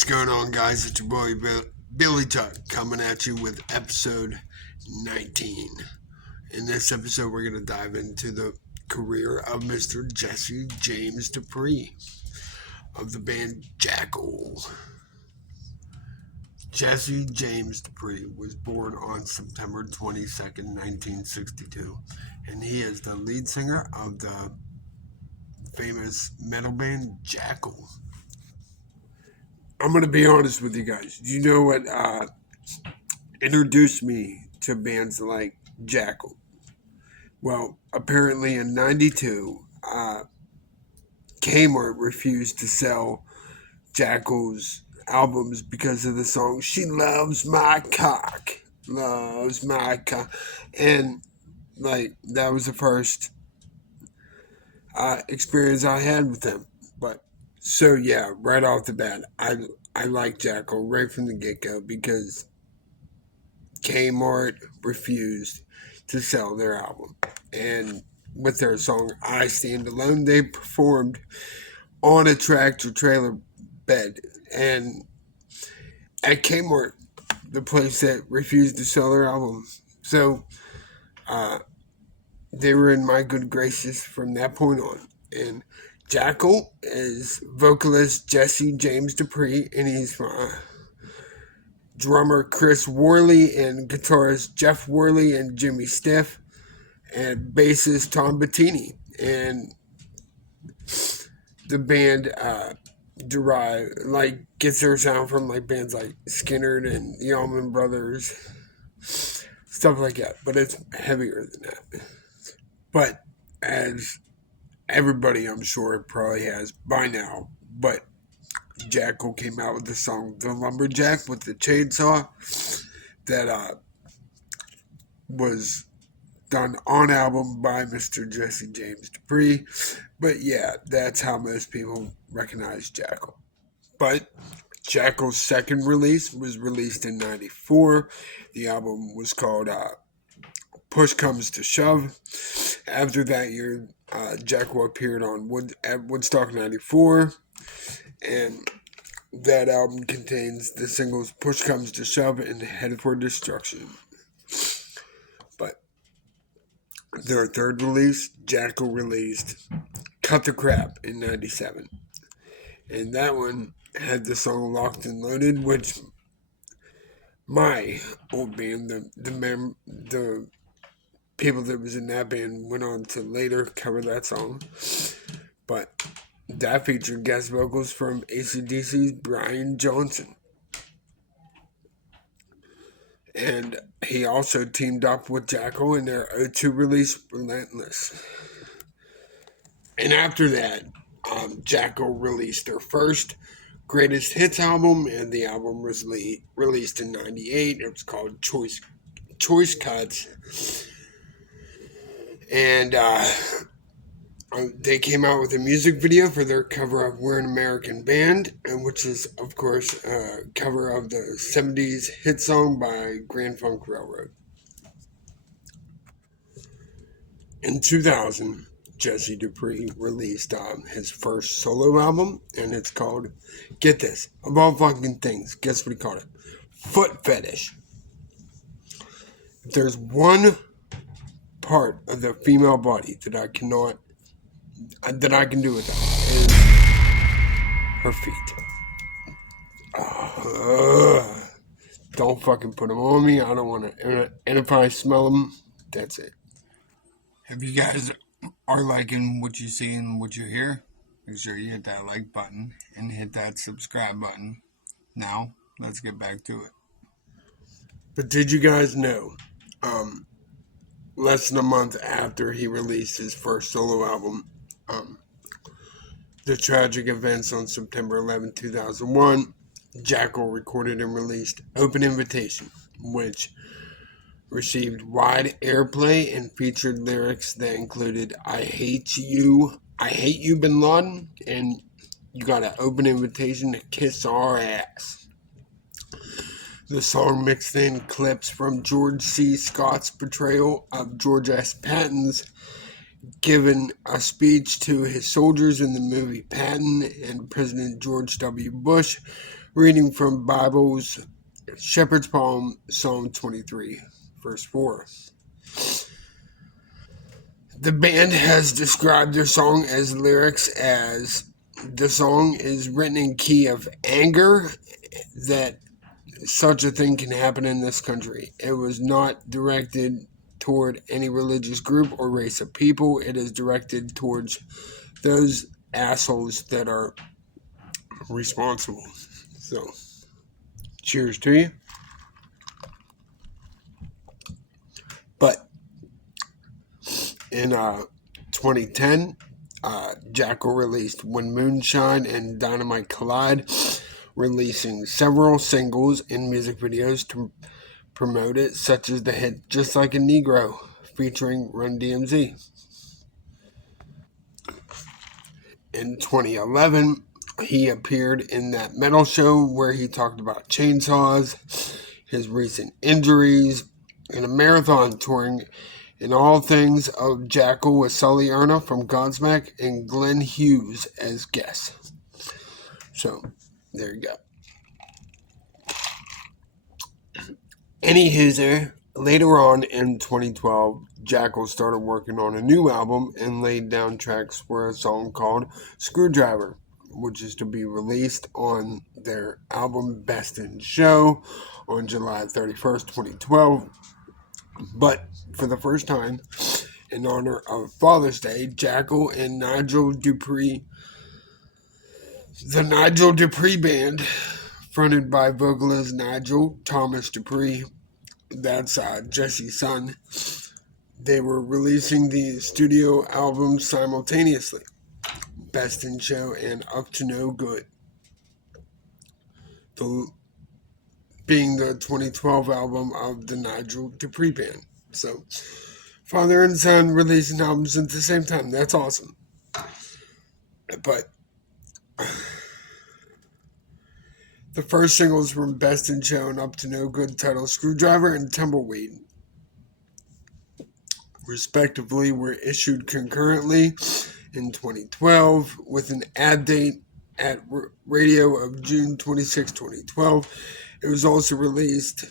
What's going on, guys? It's your boy Billy Tuck coming at you with episode 19. In this episode, we're going to dive into the career of Mr. Jesse James Dupree of the band Jackal. Jesse James Dupree was born on September 22nd, 1962, and he is the lead singer of the famous metal band Jackal. I'm going to be honest with you guys. Do you know what introduced me to bands like Jackal? Well, apparently in 92, Kmart refused to sell Jackal's albums because of the song She Loves My Cock. Loves my cock. And, that was the first experience I had with them. But so yeah, right off the bat, I like Jackal right from the get-go because Kmart refused to sell their album. And with their song I Stand Alone, they performed on a tractor trailer bed. And at Kmart, the place that refused to sell their album. So they were in my good graces from that point on. And Jackal is vocalist Jesse James Dupree, and he's drummer Chris Worley and guitarist Jeff Worley and Jimmy Stiff, and bassist Tom Bettini. And the band gets their sound from bands like Skinner and the Allman Brothers, stuff like that. But it's heavier than that. But as everybody, I'm sure, probably has by now, but Jackal came out with the song The Lumberjack with the chainsaw that was done on album by Mr. Jesse James Dupree. But yeah, that's how most people recognize Jackal. But Jackal's second release was released in 94. The album was called Push Comes to Shove. After that year, Jackal appeared on Woodstock 94, and that album contains the singles Push Comes to Shove and Head for Destruction. But their third release, Jackal released Cut the Crap in 97. And that one had the song Locked and Loaded, which my old band, the people that was in that band went on to later cover that song. But that featured guest vocals from AC/DC's Brian Johnson. And he also teamed up with Jackal in their O2 release, Relentless. And after that, Jackal released their first Greatest Hits album, and the album was released in 98. It was called Choice Cuts. And they came out with a music video for their cover of We're an American Band, which is, of course, a cover of the 70s hit song by Grand Funk Railroad. In 2000, Jesse Dupree released his first solo album, and it's called, get this, of all fucking things, guess what he called it? Foot Fetish. If there's one part of the female body that I can do without is her feet. Don't fucking put them on me. I don't want to. And if I smell them, that's it. If you guys are liking what you see and what you hear, make sure you hit that like button and hit that subscribe button. Now, let's get back to it. But did you guys know, less than a month after he released his first solo album, the tragic events on September 11, 2001, Jackal recorded and released Open Invitation, which received wide airplay and featured lyrics that included I hate you Bin Laden, and you got an open invitation to kiss our ass. The song mixed in clips from George C. Scott's portrayal of George S. Patton's given a speech to his soldiers in the movie Patton, and President George W. Bush Reading from Bible's Shepherd's Poem, Psalm 23, verse 4. The band has described their song as lyrics as the song is written in key of anger that such a thing can happen in this country. It was not directed toward any religious group or race of people. It is directed towards those assholes that are responsible. So, cheers to you. But in 2010, Jackal released When Moonshine and Dynamite Collide, releasing several singles and music videos to promote it, such as the hit Just Like a Negro, featuring Run DMC. In 2011, he appeared in that metal show where he talked about chainsaws, his recent injuries, and a marathon touring in all things of Jackal with Sully Erna from Godsmack and Glenn Hughes as guests. So, there you go. Any hooser, later on in 2012, Jackal started working on a new album and laid down tracks for a song called Screwdriver, which is to be released on their album Best in Show on July 31st, 2012. But for the first time, in honor of Father's Day, Jackal and Nigel Dupree, the Nigel Dupree Band, fronted by vocalist Nigel Thomas Dupree, that's Jesse's son, they were releasing the studio albums simultaneously, Best in Show and Up to No Good, being the 2012 album of the Nigel Dupree Band. So, father and son releasing albums at the same time. That's awesome. But the first singles from Best in Show and Up to No Good, titled Screwdriver and Tumbleweed, respectively, were issued concurrently in 2012 with an ad date at radio of June 26, 2012. It was also released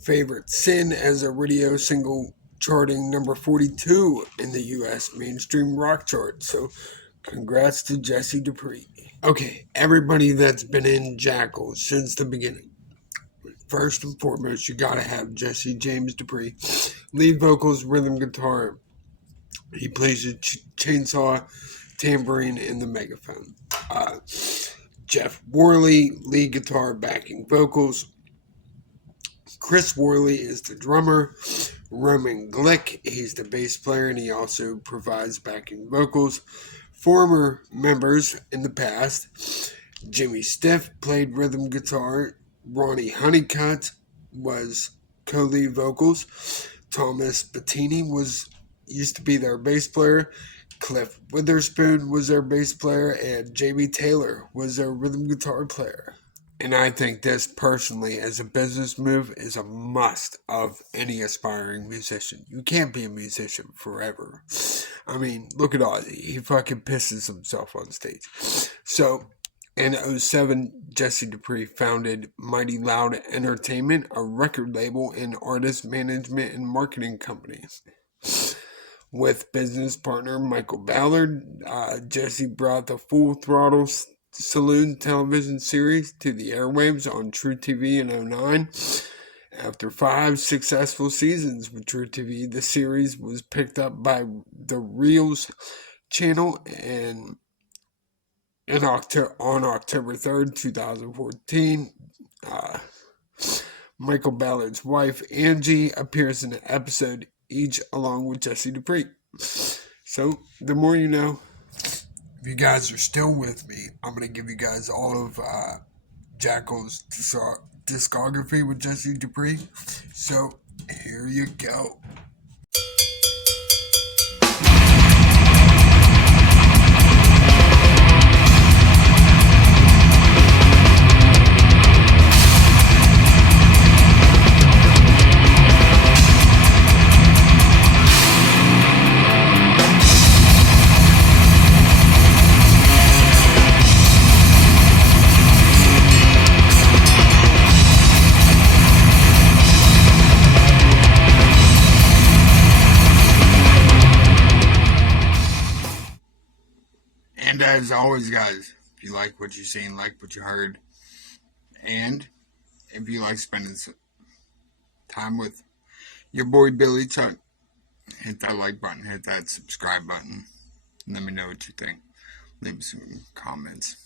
Favorite Sin as a radio single, charting number 42 in the U.S. mainstream rock chart. So, congrats to Jesse Dupree. Okay, everybody that's been in Jackal since the beginning. First and foremost, you gotta have Jesse James Dupree. Lead vocals, rhythm guitar. He plays a chainsaw, tambourine, and the megaphone. Jeff Worley, lead guitar, backing vocals. Chris Worley is the drummer. Roman Glick, he's the bass player, and he also provides backing vocals. Former members in the past, Jimmy Stiff played rhythm guitar. Ronnie Honeycutt was co-lead vocals. Thomas Bettini used to be their bass player. Cliff Witherspoon was their bass player, and Jamie Taylor was their rhythm guitar player. And I think this, personally, as a business move, is a must of any aspiring musician. You can't be a musician forever. I mean, look at Ozzy. He fucking pisses himself on stage. So, in 2007, Jesse Dupree founded Mighty Loud Entertainment, a record label and artist management and marketing company. With business partner Michael Ballard, Jesse brought the Full Throttle Saloon television series to the airwaves on True TV in 2009. After 5 successful seasons with True TV, the series was picked up by the Reels channel and on October 3rd, 2014. Michael Ballard's wife, Angie, appears in an episode each along with Jesse Dupree. So, the more you know. If you guys are still with me, I'm going to give you guys all of Jackal's discography with Jesse Dupree. So, here you go. as always, guys, if you like what you seen, like what you heard, and if you like spending time with your boy Billy Chuck, hit that like button, hit that subscribe button. Let me know what you think. Leave me some comments.